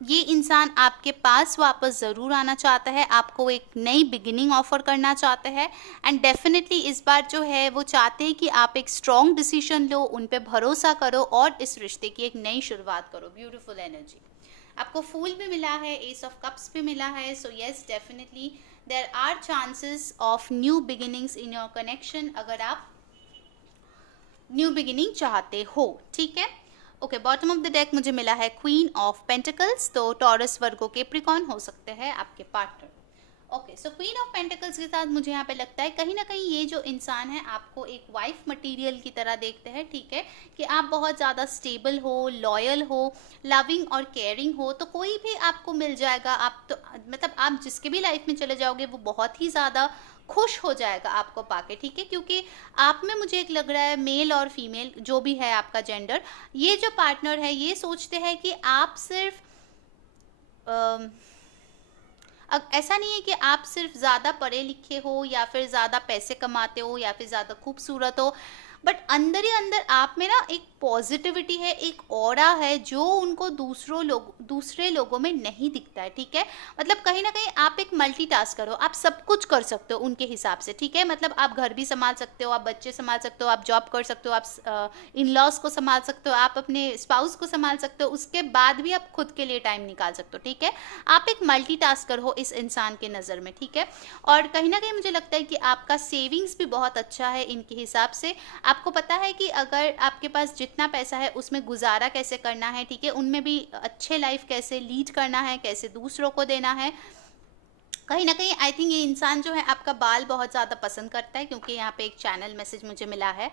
ये इंसान आपके पास वापस ज़रूर आना चाहता है, आपको एक नई बिगिनिंग ऑफर करना चाहता है, एंड डेफिनेटली इस बार जो है वो चाहते हैं कि आप एक स्ट्रॉन्ग डिसीजन लो, उन पे भरोसा करो और इस रिश्ते की एक नई शुरुआत करो। Beautiful energy. आपको फूल भी मिला है, एस ऑफ कप्स भी मिला है, so yes definitely there are chances of new beginnings in your connection, अगर आप न्यू बिगिनिंग चाहते हो, ठीक है। Okay, bottom of the deck मुझे मिला है क्वीन ऑफ पेंटिकल्स, तो टॉरस, वर्गो, कैप्रिकॉर्न हो सकते हैं आपके partner. Okay, so queen of pentacles के साथ मुझे यहाँ पे लगता है कहीं ना कहीं ये जो इंसान है आपको एक वाइफ मटेरियल की तरह देखते हैं, ठीक है, कि आप बहुत ज़्यादा स्टेबल हो, लॉयल हो, लविंग और केयरिंग हो, तो कोई भी आपको मिल जाएगा। आप तो मतलब आप जिसके भी लाइफ में चले जाओगे वो बहुत ही ज़्यादा खुश हो जाएगा आपको पाके, ठीक है, क्योंकि आप में मुझे एक लग रहा है मेल और फीमेल जो भी है आपका जेंडर, ये जो पार्टनर है ये सोचते हैं कि आप सिर्फ ऐसा नहीं है कि आप सिर्फ ज़्यादा पढ़े लिखे हो या फिर ज़्यादा पैसे कमाते हो या फिर ज़्यादा खूबसूरत हो, बट अंदर ही अंदर आप में ना एक पॉजिटिविटी है, एक ऑरा है जो उनको दूसरे लोगों में नहीं दिखता है, ठीक है। मतलब कहीं ना कहीं आप एक मल्टीटास्कर हो, आप सब कुछ कर सकते हो उनके हिसाब से, ठीक है, मतलब आप घर भी संभाल सकते हो, आप बच्चे संभाल सकते हो, आप जॉब कर सकते हो, आप इन लॉज को संभाल सकते हो, आप अपने स्पाउस को संभाल सकते हो, उसके बाद भी आप खुद के लिए टाइम निकाल सकते हो, ठीक है। आप एक मल्टीटास्कर हो इस इंसान के नज़र में, ठीक है। और कहीं ना कहीं मुझे लगता है कि आपका सेविंग्स भी बहुत अच्छा है इनके हिसाब से। आपको पता है कि अगर आपके पास जितना पैसा है उसमें गुजारा कैसे करना है, ठीक है, उनमें भी अच्छे लाइफ कैसे लीड करना है, कैसे दूसरों को देना है। कहीं ना कहीं आई थिंक ये इंसान जो है आपका बाल बहुत ज़्यादा पसंद करता है, क्योंकि यहाँ पे एक चैनल मैसेज मुझे मिला है,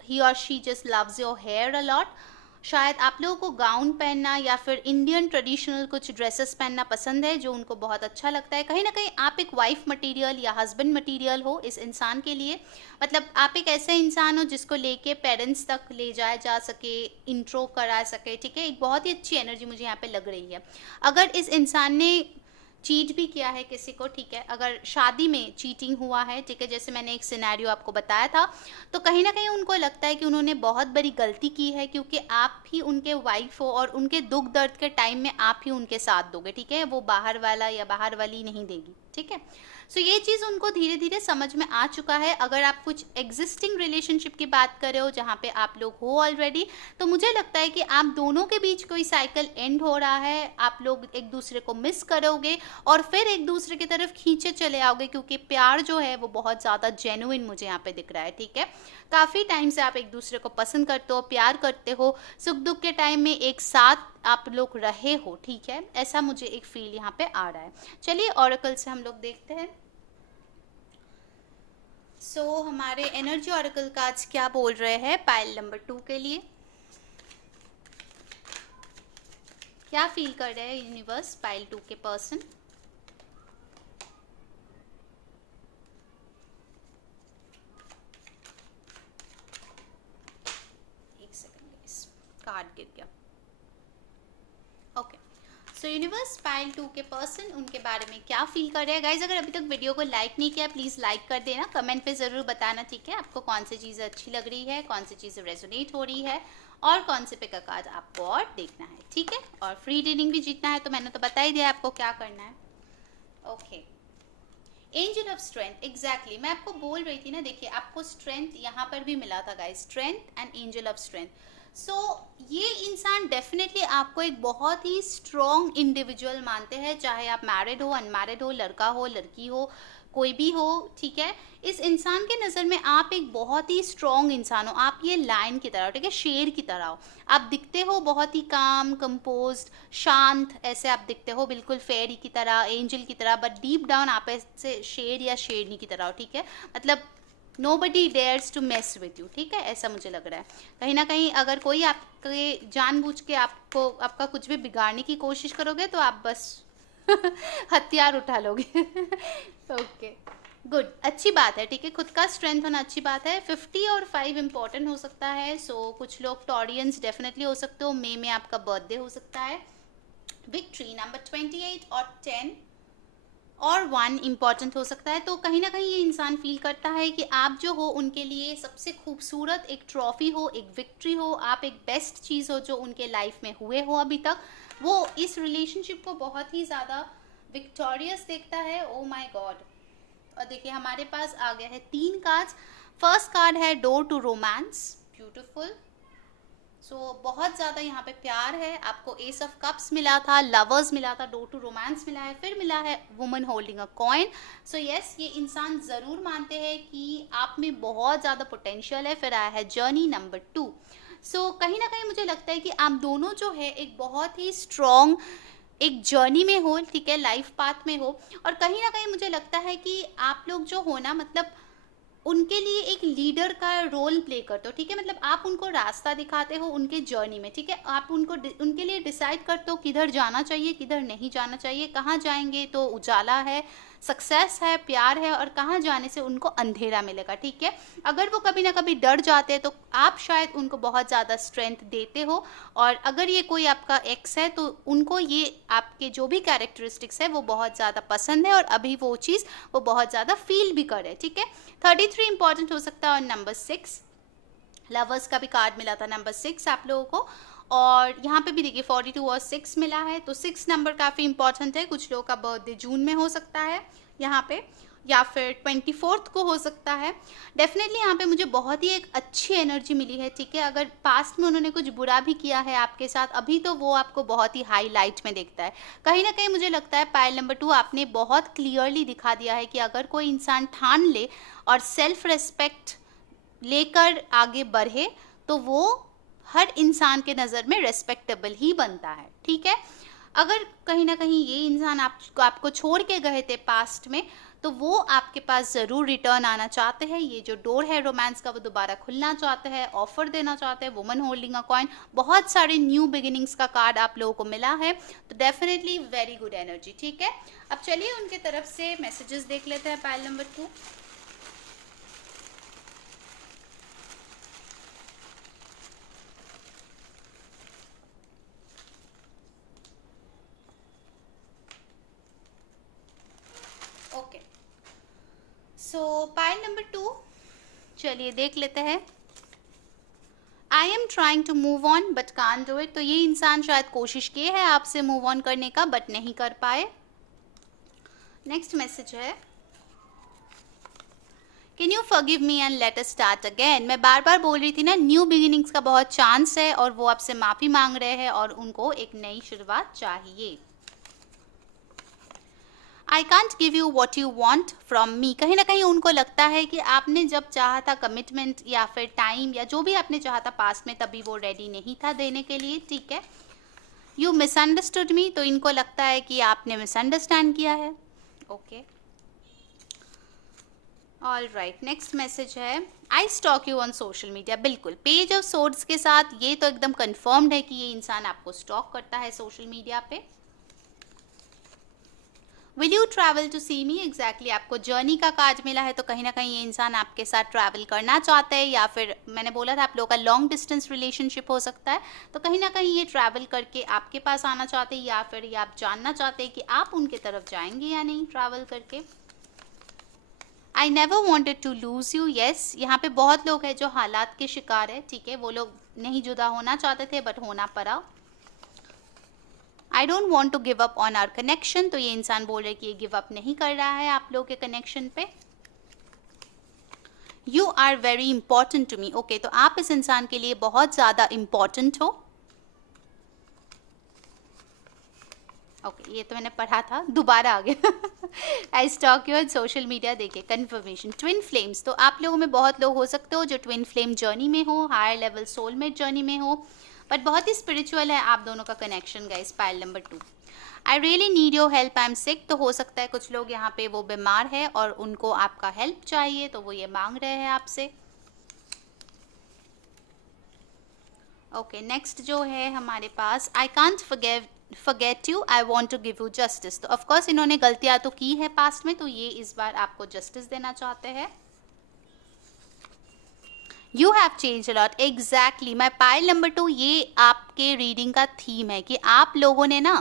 ही और she just loves your hair a lot. शायद आप लोगों को गाउन पहनना या फिर इंडियन ट्रेडिशनल कुछ ड्रेसेस पहनना पसंद है जो उनको बहुत अच्छा लगता है। कहीं ना कहीं आप एक वाइफ मटेरियल या हस्बैंड मटेरियल हो इस इंसान के लिए, मतलब आप एक ऐसे इंसान हो जिसको लेके पेरेंट्स तक ले जाया जा सके, इंट्रो करा सके, ठीक है, एक बहुत ही अच्छी एनर्जी मुझे यहाँ पे लग रही है। अगर इस इंसान ने चीट भी किया है किसी को, ठीक है, अगर शादी में चीटिंग हुआ है, ठीक है, जैसे मैंने एक सिनेरियो आपको बताया था, तो कहीं ना कहीं उनको लगता है कि उन्होंने बहुत बड़ी गलती की है, क्योंकि आप ही उनके वाइफ हो और उनके दुख दर्द के टाइम में आप ही उनके साथ दोगे, ठीक है, वो बाहर वाला या बाहर वाली नहीं देगी, ठीक है। सो ये चीज़ उनको धीरे धीरे समझ में आ चुका है। अगर आप कुछ एग्जिस्टिंग रिलेशनशिप की बात कर रहे हो जहाँ पे आप लोग हो ऑलरेडी, तो मुझे लगता है कि आप दोनों के बीच कोई साइकिल एंड हो रहा है, आप लोग एक दूसरे को मिस करोगे और फिर एक दूसरे की तरफ खींचे चले आओगे, क्योंकि प्यार जो है वो बहुत ज़्यादा जेन्युइन मुझे यहाँ पे दिख रहा है, ठीक है। काफ़ी टाइम से आप एक दूसरे को पसंद करते हो, प्यार करते हो, सुख दुख के टाइम में एक साथ आप लोग रहे हो, ठीक है, ऐसा मुझे एक फील यहाँ पे आ रहा है। चलिए ऑरेकल से हम लोग देखते हैं। हमारे एनर्जी ऑरेकल का आज क्या बोल रहे हैं पाइल नंबर 2 के लिए, क्या फील कर रहे हैं यूनिवर्स पाइल 2 के पर्सन। एक सेकंड, कार्ड गिर गया। ओके, सो यूनिवर्स पाइल 2 के पर्सन उनके बारे में क्या फील कर रहे हैं। गाइज अगर अभी तक वीडियो को लाइक नहीं किया प्लीज़ लाइक कर देना, कमेंट पे ज़रूर बताना, ठीक है, आपको कौन सी चीज़ें अच्छी लग रही है, कौन सी चीज़ें रेजोनेट हो रही है और कौन से पिक का कार्ड आपको और देखना है, ठीक है। और फ्री रीडिंग भी जीतना है तो मैंने तो बता ही दिया आपको क्या करना है। Okay, angel of strength, exactly मैं आपको बोल रही थी ना, देखिए आपको स्ट्रेंथ यहाँ पर भी मिला था guys, strength and angel of strength. So ये इंसान डेफिनेटली आपको एक बहुत ही स्ट्रॉन्ग इंडिविजुअल मानते हैं, चाहे आप मैरिड हो, अनमैरिड हो, लड़का हो, लड़की हो, कोई भी हो, ठीक है। इस इंसान के नज़र में आप एक बहुत ही स्ट्रॉन्ग इंसान हो, आप ये लायन की तरह हो, ठीक है, शेर की तरह हो। आप दिखते हो बहुत ही काम, कंपोज्ड, शांत, ऐसे आप दिखते हो बिल्कुल फेरी की तरह, एंजल की तरह, बट डीप डाउन आप ऐसे शेर या शेरनी की तरह हो, ठीक है, मतलब nobody dares to mess with you, ठीक है, ऐसा मुझे लग रहा है। कहीं ना कहीं अगर कोई आपके जानबूझ के आपका कुछ भी बिगाड़ने की कोशिश करोगे तो आप बस हथियार उठा लोगे। ओके गुड, अच्छी बात है, ठीक है, खुद का स्ट्रेंथ होना अच्छी बात है। 50 और 5 इंपॉर्टेंट हो सकता है, सो कुछ लोग टॉरियंस डेफिनेटली हो सकते हो, मई में आपका बर्थडे हो सकता है। विक्ट्री नंबर 28 और 10, और वन इम्पॉर्टेंट हो सकता है। तो कहीं ना कहीं ये इंसान फील करता है कि आप जो हो उनके लिए सबसे खूबसूरत एक ट्रॉफी हो, एक विक्ट्री हो, आप एक बेस्ट चीज़ हो जो उनके लाइफ में हुए हो अभी तक। वो इस रिलेशनशिप को बहुत ही ज़्यादा विक्टोरियस देखता है। Oh my God. और देखिए हमारे पास आ गया है 3 कार्ड्स। फर्स्ट कार्ड है डोर टू रोमांस, ब्यूटिफुल। बहुत ज़्यादा यहाँ पे प्यार है। आपको एस ऑफ कप्स मिला था, लवर्स मिला था, डोर टू रोमांस मिला है, फिर मिला है woman holding a coin. So yes, ये इंसान ज़रूर मानते हैं कि आप में बहुत ज़्यादा पोटेंशियल है। फिर आया है जर्नी नंबर 2। कहीं ना कहीं मुझे लगता है कि आप दोनों जो है एक बहुत ही स्ट्रॉन्ग एक जर्नी में हो, ठीक है, लाइफ पाथ में हो। और कहीं ना कहीं मुझे लगता है कि आप लोग जो हो ना, मतलब उनके लिए एक लीडर का रोल प्ले करते हो, ठीक है। मतलब आप उनको रास्ता दिखाते हो उनके जर्नी में, ठीक है। आप उनके लिए डिसाइड करते हो किधर जाना चाहिए, किधर नहीं जाना चाहिए, कहाँ जाएंगे तो उजाला है, सक्सेस है, प्यार है, और कहाँ जाने से उनको अंधेरा मिलेगा, ठीक है। अगर वो कभी ना कभी डर जाते हैं तो आप शायद उनको बहुत ज़्यादा स्ट्रेंथ देते हो। और अगर ये कोई आपका एक्स है तो उनको ये आपके जो भी कैरेक्टरिस्टिक्स है वो बहुत ज़्यादा पसंद है, और अभी वो चीज़ वो बहुत ज़्यादा फील भी करे, ठीक है। 33 इंपॉर्टेंट हो सकता है। और नंबर 6, लवर्स का भी कार्ड मिला था, नंबर 6 आप लोगों को। और यहाँ पे भी देखिए 42 और 6 मिला है, तो 6 नंबर काफ़ी इंपॉर्टेंट है। कुछ लोगों का बर्थडे जून में हो सकता है यहाँ पे, या फिर 24 को हो सकता है। डेफिनेटली यहाँ पे मुझे बहुत ही एक अच्छी एनर्जी मिली है, ठीक है। अगर पास्ट में उन्होंने कुछ बुरा भी किया है आपके साथ, अभी तो वो आपको बहुत ही हाईलाइट में देखता है। कहीं ना कहीं मुझे लगता है पाइल नंबर 2 आपने बहुत क्लियरली दिखा दिया है कि अगर कोई इंसान ठान ले और सेल्फ रेस्पेक्ट लेकर आगे बढ़े तो वो हर इंसान के नज़र में रेस्पेक्टेबल ही बनता है, ठीक है। अगर कहीं ना कहीं ये इंसान आपको छोड़ के गए थे पास्ट में, तो वो आपके पास ज़रूर रिटर्न आना चाहते हैं। ये जो डोर है रोमांस का वो दोबारा खुलना चाहते हैं, ऑफर देना चाहते हैं, वुमन होल्डिंग अ कॉइन, बहुत सारे न्यू बिगिनिंग्स का कार्ड आप लोगों को मिला है। तो डेफिनेटली वेरी गुड एनर्जी, ठीक है। अब चलिए उनके तरफ से मैसेजेस देख लेते हैं pile number 2। Okay, pile number 2 चलिए देख लेते हैं। I am trying to move on but can't do it. तो ये इंसान शायद कोशिश किए है आपसे मूव ऑन करने का बट नहीं कर पाए। नेक्स्ट मैसेज है, can you forgive me and let us start again. मैं बार बार बोल रही थी ना, न्यू बिगिनिंग्स का बहुत चांस है और वो आपसे माफ़ी मांग रहे हैं और उनको एक नई शुरुआत चाहिए। I can't give you what you want from me. कहीं ना कहीं उनको लगता है कि आपने जब चाहा था कमिटमेंट या फिर टाइम या जो भी आपने चाहा था पास्ट में, तभी वो रेडी नहीं था देने के लिए, ठीक है। You misunderstood me. तो इनको लगता है कि आपने मिसअंडरस्टैंड किया है। Okay, all right. Next message है, I stalk you on social media. बिल्कुल, पेज ऑफ सोर्ड्स के साथ ये तो एकदम कंफर्म्ड है कि ये इंसान आपको स्टॉक करता है सोशल मीडिया पे। Will you travel to see me. Exactly, आपको जर्नी का कार्ड मिला है, तो कहीं ना कहीं ये इंसान आपके साथ ट्रैवल करना चाहते हैं, या फिर मैंने बोला था आप लोगों का लॉन्ग डिस्टेंस रिलेशनशिप हो सकता है। तो कहीं ना कहीं ये ट्रैवल करके आपके पास आना चाहते हैं, या फिर ये आप जानना चाहते हैं कि आप उनके तरफ जाएंगे या नहीं ट्रैवल करके। I never wanted to lose you. Yes, यहाँ पे बहुत लोग हैं जो हालात के शिकार है, ठीक है। वो लोग नहीं जुदा होना चाहते थे बट होना पड़ा। I don't want to give up on our connection. तो ये इंसान बोल रहे कि ये गिव अप नहीं कर रहा है आप लोगों के कनेक्शन पे। You are very important to me. Okay, तो आप इस इंसान के लिए बहुत ज़्यादा इंपॉर्टेंट हो। ओके, ये तो मैंने पढ़ा था, दोबारा आ गया। I stalk you on social media. देखिए कन्फर्मेशन, ट्विन फ्लेम्स। तो आप लोगों में बहुत लोग हो सकते हो जो ट्विन फ्लेम जर्नी में हो, हायर लेवल सोलमेट जर्नी में हो, बट बहुत ही स्पिरिचुअल है आप दोनों का connection guys. Pile number 2, I really need your help, I am sick. तो हो सकता है कुछ लोग यहाँ पे वो बीमार है और उनको आपका हेल्प चाहिए, तो वो ये मांग रहे हैं आपसे। ओके, नेक्स्ट जो है हमारे पास, I can't forget you, I want to give you justice. तो ऑफकोर्स इन्होंने गलतियां तो की है पास्ट में, तो ये इस बार आपको जस्टिस देना चाहते हैं। You have change a lot. Exactly, my pile number 2, ये आपके रीडिंग का थीम है कि आप लोगों ने ना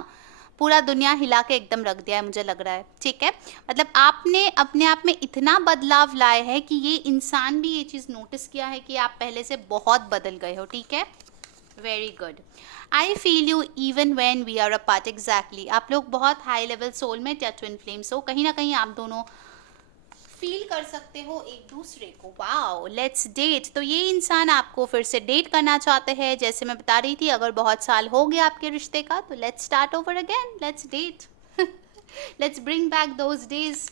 पूरा दुनिया हिला के एकदम रख दिया है, मुझे लग रहा है, ठीक है। मतलब आपने अपने आप में इतना बदलाव लाए है कि ये इंसान भी ये चीज़ नोटिस किया है कि आप पहले से बहुत बदल गए हो, ठीक है। Very good. I feel you even when we are apart. Exactly, आप लोग बहुत हाई लेवल सोलमेट या ट्विन फ्लेम्स हो, कहीं ना कहीं आप दोनों फील कर सकते हो एक दूसरे को। Wow, let's date. तो ये इंसान आपको फिर से डेट करना चाहते हैं, जैसे मैं बता रही थी, अगर बहुत साल हो गया आपके रिश्ते का तो let's start over again, let's date. Let's bring back those days.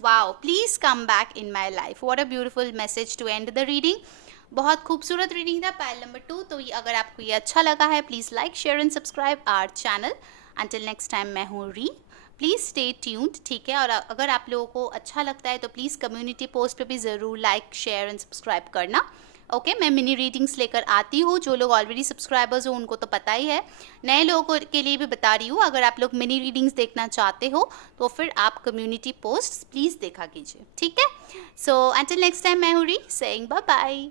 Wow, please come back in my life. What a beautiful message to end the reading. बहुत खूबसूरत रीडिंग था, पाइल नंबर 2। तो अगर आपको ये अच्छा लगा है, please like share and subscribe our channel. Until next time, मैं हूँ री। प्लीज़ स्टे ट्यून्ड, ठीक है। और अगर आप लोगों को अच्छा लगता है तो प्लीज़ कम्युनिटी पोस्ट पे भी ज़रूर लाइक शेयर एंड सब्सक्राइब करना। ओके, मैं मिनी रीडिंग्स लेकर आती हूँ। जो लोग ऑलरेडी सब्सक्राइबर्स हो उनको तो पता ही है, नए लोगों के लिए भी बता रही हूँ। अगर आप लोग मिनी रीडिंग्स देखना चाहते हो तो फिर आप कम्युनिटी पोस्ट प्लीज़ देखा कीजिए, ठीक है। सो अंटिल नेक्स्ट टाइम, मैं हूँ री, सेइंग बाय बाय।